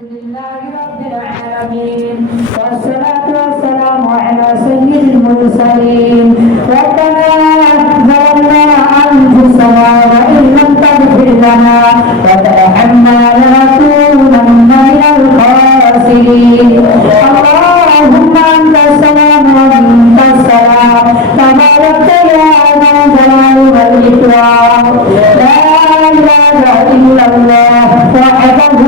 لله رب العالمين والصلاة والسلام على سيد المرسلين ربنا ظلمنا أنفسنا وإن لم تغفر لنا وترحمنا لنكونن من الخاسرين اللهم أنت السلام ومنك السلام تباركت يا ذا الجلال والإكرام لا إله إلا الله وحده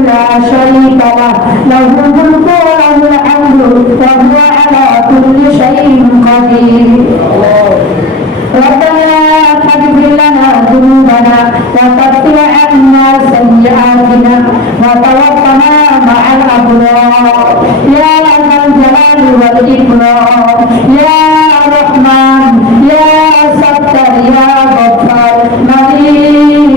لا شريك له له الملك وله الحمد وهو على كل شيء قدير ربنا فاغفر لنا ذنوبنا وكفر عنا سيئاتنا وتوفنا مع الأبرار يا ذا الجلال والإكرام يا رحمن يا ستار يا غفار মালিক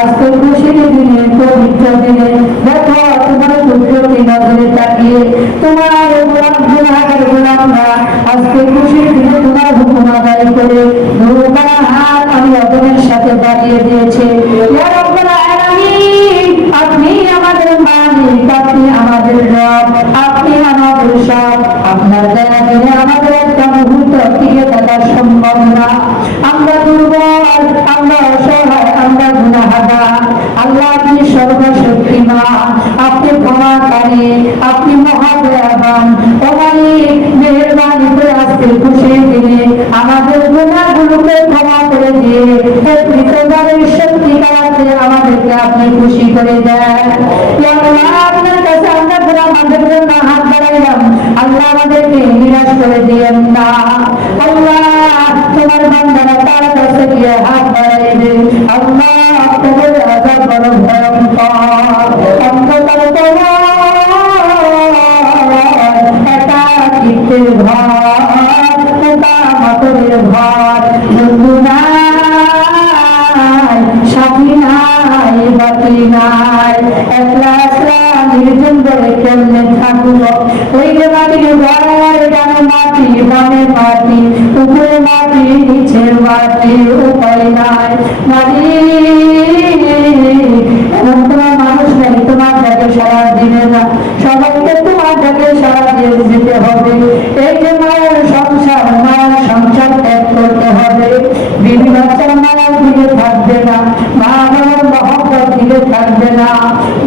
আজকে খুশির দিনে পবিত্র দিনে দেখো তোমার কুদরতি নজরে তাকিয়ে তোমার গোলাম গুনাহগার গোলামরা আজকে খুশির দিনে তোমার হুকুম আদায় করে দুর্বল হাত আমি অদমের সাথে বাড়িয়ে দিয়েছে ইয়া রাব্বুল আলামিন আপনি আমাদের মালিক আপনি আমাদের রব আপনি আমাদের সব আপনার দয়া দিলে আমাদের একটা মুহূর্ত টিকে থাকা সম্ভব না আমরা দুর্বল আমরা অসহায় আমরা গুনাহগার আল্লাহ আপনি সর্বশক্তিমান আপনি ক্ষমাকারী আপনি মহাদয়াবান ও মালিক মেহেরবানি করে আজকে খুশির দিনে আমাদের গুনাহগুলোকে ক্ষমা করে দিয়ে প্রকৃতভাবের সত্যিকারাতে আমাদেরকে আপনি খুশি করে দেন ইয়া আল্লাহ আপনার কাছে আমরা আমাদের জন্য হাত বাড়াইলাম আল্লাহ আমাদেরকে নিরাশ করে দিয়েন না আল্লাহ তোমার বান্দারা তার কাছে গিয়ে হাত বাড়াইবে আল্লাহ তোমার আযাব বড় ভয়ঙ্কর অন্ধকার তোমার একাকিত্বের ভয় মোকামাতের ভয় বন্ধু নাই সাথী নাই বাতি নাই একলা একলা নির্জন বলে কেমনে থাকব ওই যে মাটির ঘর ডানে মাটি বামে মাটি উপরে মাটি নিচের মাটি উপায় নাই মাটি এমন তোমার মানুষ নেই তোমার যাকে সারা দিবে না সবাইকে তোমার যাকে সারা দিয়ে যেতে হবে এই যে মায়ের সংসার ত্যাগ করতে হবে বিবি বাচ্চার মায়ের দিকে থাকবে না মা বাবার মহব্বত দিকে থাকবে না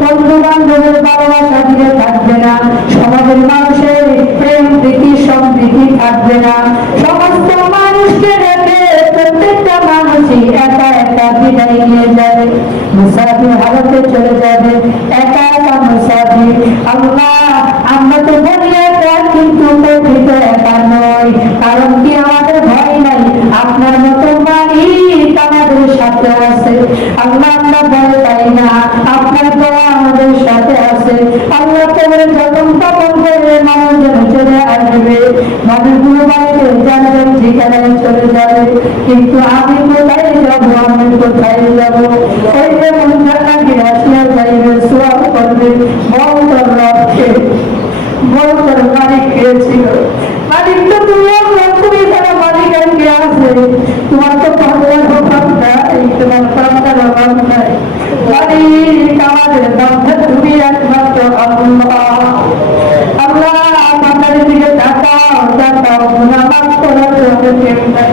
বন্ধু বান্ধবের ভালোবাসা দিকে থাকবে না সমাজের মানুষের প্রেম প্রীতি সম্প্রীতি থাকবে না সমস্ত মানুষকে রেখে প্রত্যেকটা মানুষই একা একা বিদায় নিয়ে যাবে মুসাফির হালতে চলে যাবে একা একা মুসাফির আল্লাহ আমরা তো বলি একা কিন্তু প্রকৃত একা নয় কারণ কি আমাদের ভয় নাই আপনার মতো মালিক আমাদের সাথে আছে আল্লাহ আমরা ভয় পাই না আপনার দয়া আমাদের সাথে আছে আল্লাহ তোমার যখন তখন করে মানুষজন চলে আসবে মানুষগুলো বাড়িতে জানবেন ঠিকানায় চলে যাবে কিন্তু আমি কোথায় যাবো আমি কোথায় যাবো ওই যে মন্দির আসিয়া যাইবে সোয়াব করবে বলতর রবকে বলতর মালিক খেয়েছিল মালিক তো তুমি তুমি যারা মালিক আর কে আছে তোমার তো পান্তার অভাব নাই তোমার পান্তার অভাব নাই মালিক আমাদের বান্ধব তুমি একমাত্র আল্লাহ আল্লাহ আমাদের দিকে তাকাও তাকাও গুনাহ মাফ করার জন্য কেউ নাই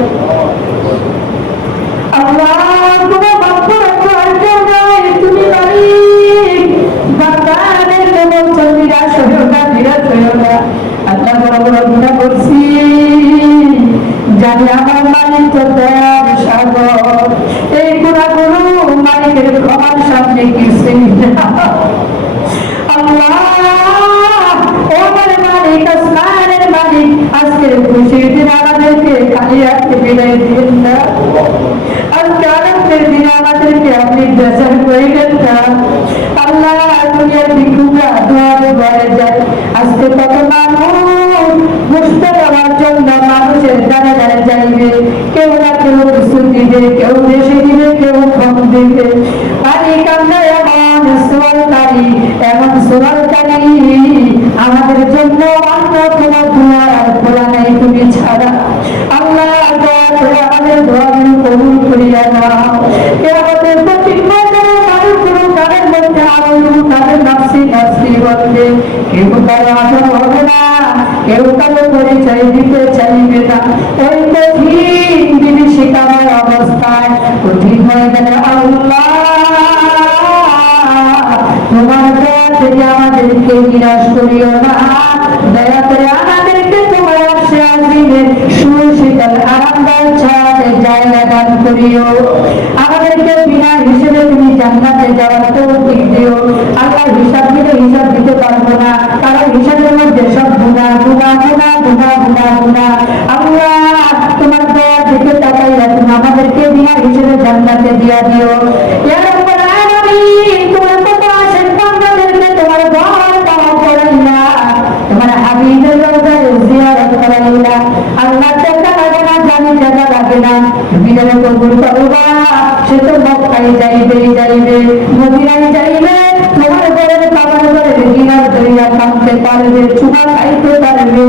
আল্লাহ গুনাহ মাফ করার জন্য তুমি মালিক বান্দাদের বলছো নিরাশ হইও না আল্লাহ বড় বড় গুনাহ করছি জানি আমার মালিক তো দয়ার সাগর এই গুনাহগুলো মালিকের ক্ষমার সামনে কিছুই না আল্লাহ ওমর মালিক আসমানের মালিক আজকের খুশির দিন আমাদেরকে খালি হাতে বিদায় দিন না আজকে আনন্দের দিন আমাদেরকে আপনি বেচার করিলেন না আল্লাহ দুনিয়ার ভিক্ষুকরা দুয়ারে ঘরে যায় আজকে কত মানুষ বুঝতে দেওয়ার জন্য মানুষের দ্বারা দ্বারা যাইবে কেউ না কেউ কিছু দিবে কেউ দেশে দিবে কেউ কম দিবে মালিক আমরা এমন সওয়ালকারী আমাদের জন্য অন্য কোনো দুয়ার আর খোলা নাই তুমি ছাড়া আল্লাহ দয়া করে আমাদের দোয়াগুলো কবুল করিয়া নাও আমাদের প্রতি মানুষগুলো তাদের মধ্যে আরো তাদের নাফসি নাফসি কারো আপন হবে না, কেউ কারো পরিচয় দিতে চাইবে না। ওই কঠিন বিভীষিকাময় অবস্থায় কঠিন হয়ে গেলে আল্লাহ তোমার দয়া থেকে আমাদেরকে নিরাশ করিও না, দয়া করে আমাদেরকে তোমার আরশে আজিমের সুশীতল আরামদায়ক ছায়াতে জায়গা দান করিও। আমাদেরকে বিনা হিসেবে তুমি জান্নাতে যাওয়ার তৌফিক দিও। আল্লাহ হিসাব দিলে হিসাব দিতে পারবো না, কারণ হিসাবের মধ্যে সব গুনাহ গুনাহ গুনাহ গুনাহ গুনাহ গুনাহ। আল্লাহ তোমার দয়া থেকে তাকাইয়া তুমি আমাদেরকে বিনা হিসেবে জান্নাতে দিয়া দিও। ইয়া রাব্বুল আলামিন, তোমার কত আশেক বান্দাদেরকে তোমার ঘর পাওয়া করাইলা, তোমার হাবিবের রওজায় জিয়ারত করাইলা। আল্লাহ টাকা লাগে না, জানি টাকা লাগে না, তুমি যারা কবুল করবা সে তো মক্কায় যাইবেই যাইবে, মদিনায় যাইবে, তোমার ঘরের খাবার ঘরে গিনার দইয়া কাঁদতে পারবে, চুমা খাইতে পারবে,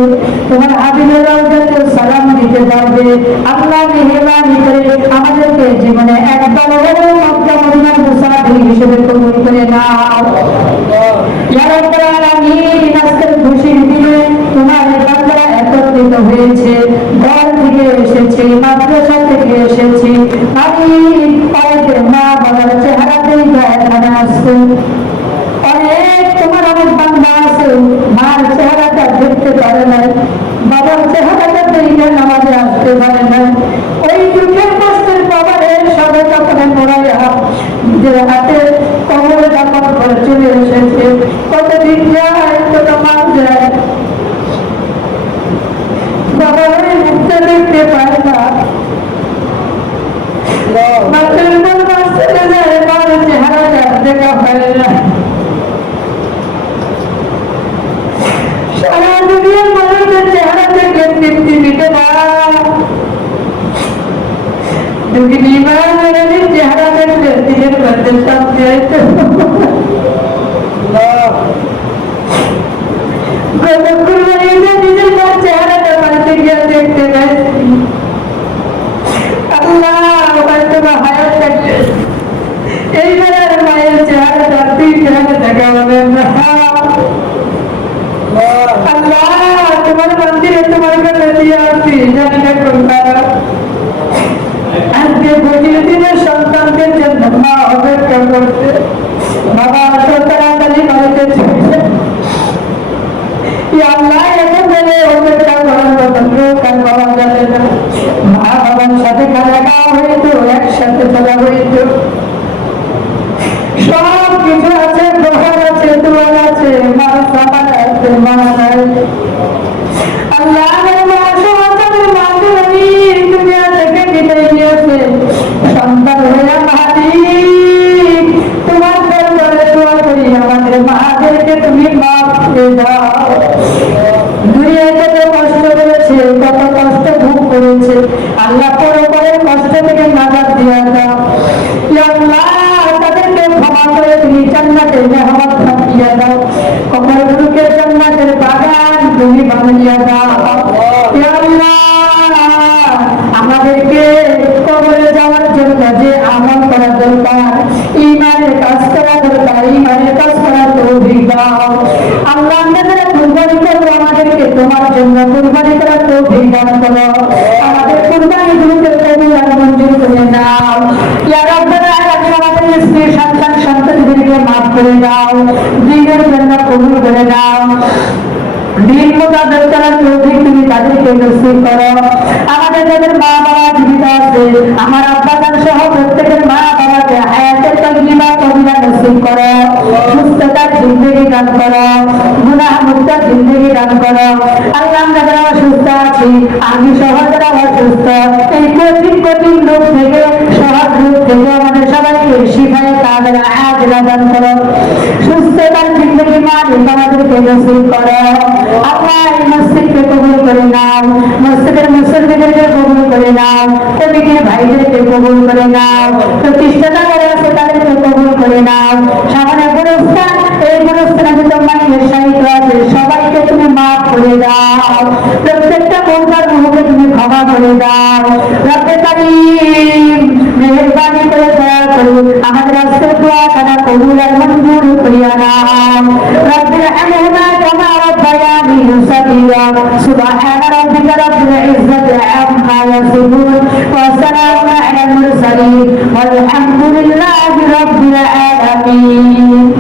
তোমার হাবিবের রওজাতে সালাম দিতে পারবে। আল্লাহ মেহেরবানি করে আমাদেরকে জীবনে একবার হলেও মক্কা মদিনার মুসাফির হিসেবে কবুল করে নাও। ইয়া রাব্বুল আলামিন, আজকের খুশির দিনে তোমার বান্দারা একত্রিত হয়েছে, ঘর থেকে এসেছে, মাদ্রাসা থেকে এসেছে, বাড়িতে মা বাবার চেহারাতে এখানে আসছে। অনেক তোমার অনেক বান্দা আছে মার চেহারাটা দেখতে পারে না, বাবার চেহারাটা দেখে নামাজে আসতে পারে না। ওই দুঃখের কষ্টের বাবারের সবাই কাপড়ে মোড়াইয়া নিজের হাতে কবরে দাপন করে চলে এসেছে। কতদিন যায়, কত মাস যায়, বাবার ওই মুখটা দেখতে পায় না, মাসের পর মাস চলে যায়, বাবার চেহারাটা দেখা হয় না। সারা দুনিয়ার মানুষের চেহারা থেকে তৃপ্তি দিতে না, দুঃখী মানুষের চেহারা দেখলে দিনের মধ্যে শান্তি আসে। নিজের চেহারাটা বাড়িতে গিয়ে দেখতে পাচ্ছি। আল্লাহ হয়তো বা হায়াত থাকলে এইবার আর মায়ের চেহারাটা তুই চেহারা দেখা হবে না। আল্লাহ তোমার মন্দিরে তোমার কাছে দিয়ে আসছি, জানি না কোনটা আজকে বলির দিনের সন্তানদের জন্য মা অপেক্ষা করছে, বাবা আসো তাড়াতাড়ি বাড়িতে ছুটছে। আল্লাহ এখন বলে অপেক্ষা করার মতন লোক আর পাওয়া যাবে না। মা বাবার সাথে খাওয়া খাওয়া হইত, একসাথে চলা হইত, সব কিছু আছে, গ্রহণ আছে, দোয়ার আছে, মার সামান আছে, মা নাই। আল্লাহ দুনিয়া থেকে বিদায় নিয়েছে, সন্তান হইয়া মালিক তোমার দরবারে দোয়া করি আমাদের মাদেরকে তুমি মাফ করে দাও। দুনিয়ায় কত কষ্ট করেছে, কত কষ্ট ভোগ করেছে, আল্লাহ পরপরের কষ্ট থেকে নাজাত দিয়া দাও। আল্লাহ তাদেরকে ক্ষমা করে তুমি জান্নাতের মেহমান থাকিয়া দাও, কবরগুলোকে জান্নাতের বাগান তুমি বানিয়ে দাও। আমাদেরকে কবরে যাওয়ার জন্য যে আমল করা দরকার, ঈমানের কাজ করা দরকার, ঈমানের কাজ করার তৌফিক দাও। আল্লাহ আমরা যারা কুরবানি করবো আমাদেরকে তোমার জন্য কুরবানি করার তৌফিক দান করো। আমাদের কুরবানিগুলোকে কবুল আর মঞ্জুর করে নাও। ইয়া রাব্বুল আলামিন, আমাদের স্ত্রী সন্তান সন্ততিদেরকে মাফ করে দাও, দ্বীনের জন্য কবুল করে দাও। দিন মোতাবেক করার তৌফিক তুমি তাদেরকে নসিব করো। আমাদের যাদের মা বাবা জীবিত আছে, আমার আব্বা জান সহ প্রত্যেকের মা বাবাকে হায়াতের তকলিমা কবিরা নসিব করো, সুস্থতার জিন্দেগি দান করো, গুনাহ মুক্ত জিন্দেগি দান করো। আল্লাহ আমরা যারা অসুস্থ আছি, আমি সহ যারা অসুস্থ, এই কঠিন কঠিন রোগ থেকে, সহজ রোগ থেকে আমাদের সবাইকে শিফায়ে কামিলা আজিলা দান করো, সুস্থতার জিন্দেগি মালিক আমাদেরকে নসিব করো। আল্লাহ এই মসজিদকে কবুল করে নাও, মসজিদের মুসল্লিদেরকে কবুল করে নাও, কমিটির ভাইদেরকে কবুল করে নাও, প্রতিষ্ঠাতা যারা আছে তাদেরকে কবুল করে নাও। সামনে গুরুস্থান, এই গুরুস্থানে যত মায়ের সাহিত্য আছে সবাইকে তুমি মাফ করে দাও, প্রত্যেকটা মৌজার মুখে তুমি ক্ষমা করে দাও। রব্বে কারীম মেহেরবানি করে দয়া করুন, আমাদের আজকের দোয়া তারা কবুল আর মঞ্জুর করিয়া নাও। رب ارحمهما كما ربياني صغيرا سبحان ربك رب العزة عما يصفون وسلام على المرسلين والحمد لله رب العالمين